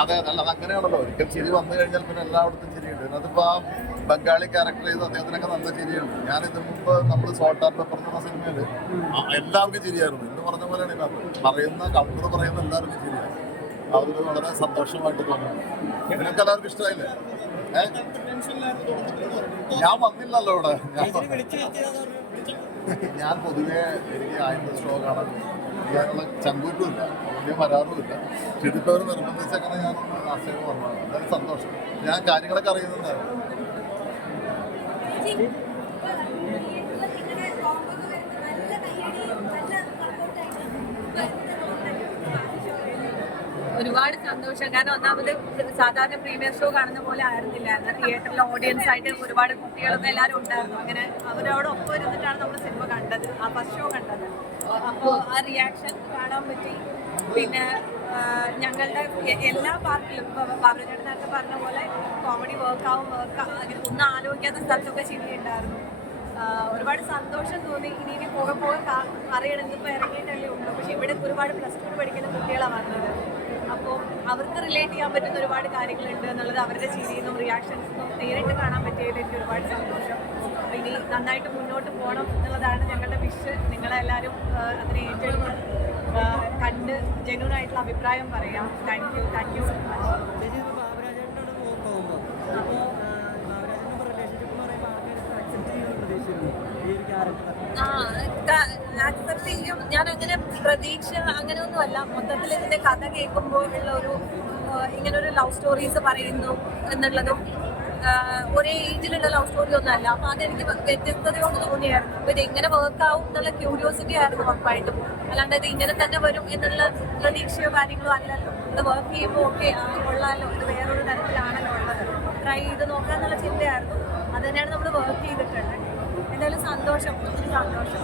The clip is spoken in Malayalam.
അതെ അതല്ല അങ്ങനെയാണല്ലോ. ഒരിക്കൽ ചിരി വന്നു കഴിഞ്ഞാൽ പിന്നെ എല്ലായിടത്തും ചിരിയുണ്ട്. അതിപ്പോ ആ ബംഗാളി ക്യാരക്ടർ ചെയ്ത് അദ്ദേഹത്തിനൊക്കെ നല്ല ചിരിയുണ്ട്. ഞാൻ ഇതിനു മുമ്പ് നമ്മൾ ഷോർട്ട് ആൻഡ് പെപ്പർ എന്ന സിനിമയിൽ എല്ലാവർക്കും ചിരിയായിരുന്നു. എന്ന് പറഞ്ഞ പോലെയാണ് ഇതിനകത്ത്. പറയുന്ന കൗണ്ടർ പറയുന്ന എല്ലാവർക്കും ചിരിയാണ് അവർ വളരെ സന്തോഷമായിട്ട് തോന്നുന്നു. ഇതിനൊക്കെ എല്ലാവർക്കും ഇഷ്ടമായില്ലേ? ഞാൻ വന്നില്ലല്ലോ ഇവിടെ. ഞാൻ ഞാൻ പൊതുവേ എനിക്ക് ആദ്യത്തെ ഷോ കാണാൻ ചങ്കൂറ്റും ചങ്കൂറ്റുമില്ല വലിയ വരാറുമില്ല. പക്ഷെ ഇതിപ്പോ ഒരു ഞാൻ ആശയം വന്നതാണ് അതായത് സന്തോഷം. ഞാൻ കാര്യങ്ങളൊക്കെ അറിയുന്നുണ്ടായിരുന്നു ഒരുപാട് സന്തോഷം. കാരണം ഒന്നാമത് സാധാരണ പ്രീമിയർ ഷോ കാണുന്ന പോലെ ആയിരുന്നില്ലായിരുന്നു. തിയേറ്ററിലെ ഓഡിയൻസ് ആയിട്ട് ഒരുപാട് കുട്ടികളൊക്കെ എല്ലാവരും ഉണ്ടായിരുന്നു. അങ്ങനെ അവരോടൊപ്പം ഇരുന്നിട്ടാണ് നമ്മൾ സിനിമ കണ്ടത്. ആ ഫസ്റ്റ് ഷോ കണ്ടത്. അപ്പോൾ ആ റിയാക്ഷൻ കാണാൻ പറ്റി. പിന്നെ ഞങ്ങളുടെ എല്ലാ പാർട്ടിലും നേരത്തെ പറഞ്ഞ പോലെ കോമഡി വർക്കാവും വർക്ക് അങ്ങനെ ഒന്നും ആലോചിക്കാത്ത സ്ഥലത്തൊക്കെ ചിരിയുണ്ടായിരുന്നു. ഒരുപാട് സന്തോഷം തോന്നി. ഇനി ഇനി പോകെ പോകെ അറിയണം. ഇതിപ്പോൾ ഇറങ്ങിയിട്ടല്ലേ ഉള്ളൂ. പക്ഷെ ഇവിടെ ഒരുപാട് പ്ലസ് ടു പഠിക്കുന്ന കുട്ടികളാണ് വന്നത്. അപ്പോൾ അവർക്ക് റിലേറ്റ് ചെയ്യാൻ പറ്റുന്ന ഒരുപാട് കാര്യങ്ങളുണ്ട് എന്നുള്ളത് അവരുടെ ചിരിയെന്നും റിയാക്ഷൻസിനും നേരിട്ട് കാണാൻ പറ്റിയതിൽ എനിക്ക് ഒരുപാട് സന്തോഷം. ഇനി നന്നായിട്ട് മുന്നോട്ട് പോകണം എന്നുള്ളതാണ് ഞങ്ങളുടെ വിഷ് നിങ്ങളെല്ലാവരും അതിനെ ഏറ്റെടുത്ത് കണ്ട് ജനുവൻ ആയിട്ടുള്ള അഭിപ്രായം പറയാം. Thank you thank you relationship പറയുമ്പോൾ ഈ ഒരു ക്യാരക്ടർ ചെയ്യും ഞാൻ അങ്ങനെ പ്രതീക്ഷ അങ്ങനെയൊന്നുമല്ല. മൊത്തത്തിൽ ഇതിന്റെ കഥ കേൾക്കുമ്പോൾ ഉള്ള ഒരു ഇങ്ങനെ ഒരു ലവ് സ്റ്റോറീസ് പറയുന്നു എന്നുള്ളതും ഒരേ ഏജിലുള്ള ലവ് സ്റ്റോറി ഒന്നും അല്ല അപ്പൊ അതെനിക്ക് വ്യത്യസ്തതയോട് തോന്നിയായിരുന്നു. അപ്പൊ ഇത് എങ്ങനെ വർക്ക് ആവും എന്നുള്ള ക്യൂരിയോസിറ്റി ആയിരുന്നു ഉറപ്പായിട്ടും. അല്ലാണ്ട് ഇത് ഇങ്ങനെ തന്നെ വരും എന്നുള്ള പ്രതീക്ഷയോ കാര്യങ്ങളോ അല്ലല്ലോ. ഇത് വർക്ക് ചെയ്യുമ്പോൾ ഓക്കെ കൊള്ളാലോ. ഇത് വേറൊരു തരത്തിലാണല്ലോ ഉള്ളത്. ട്രൈ ചെയ്ത് നോക്കാന്നുള്ള ചിന്തയായിരുന്നു. അത് തന്നെയാണ് നമ്മൾ വർക്ക് ചെയ്തിട്ടുള്ളത്. എന്തായാലും സന്തോഷം. ഒത്തിരി സന്തോഷം.